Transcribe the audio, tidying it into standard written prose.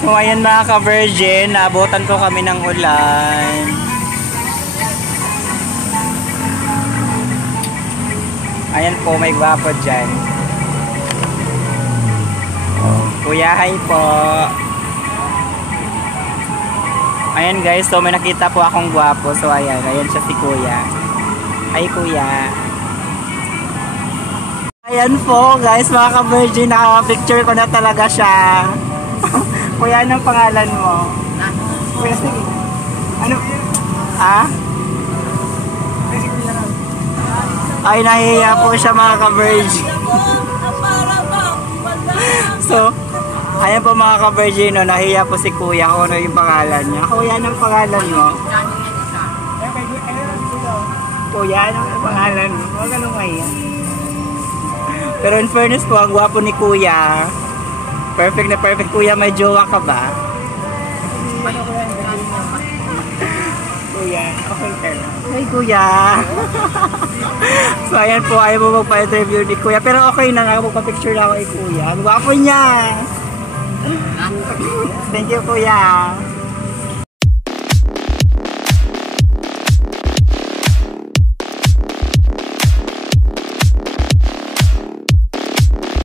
So ayan mga ka-virgin, naabutan ko kami ng ulan. Ayan po, may gwapo dyan. Kuya, hi po. Ayan guys, so may nakita po akong gwapo. So ayan siya si Kuya. Hi Kuya. Ayan po guys, mga ka-virgin, naka-picture ko na talaga siya. Kuya, anong pangalan mo? Kuya, sige. Ano? Ha? Ay, nahihiya po siya mga ka-virgin. So, ayan po mga ka-virgin, no, nahihiya po si Kuya kung ano yung pangalan niya. Kuya, anong pangalan mo? Kuya, anong pangalan mo? Huwag anong mahiya. Pero in fairness po, ang gwapo ni Kuya. Perfect na perfect. Kuya, may jowa ka ba? Kuya, okay ka na. Hey Kuya. So ayan po, ayaw mo magpa-interview ni Kuya. Pero okay na nga, magpa-picture na ako kay Kuya. Ang gwapo niya. Thank you Kuya.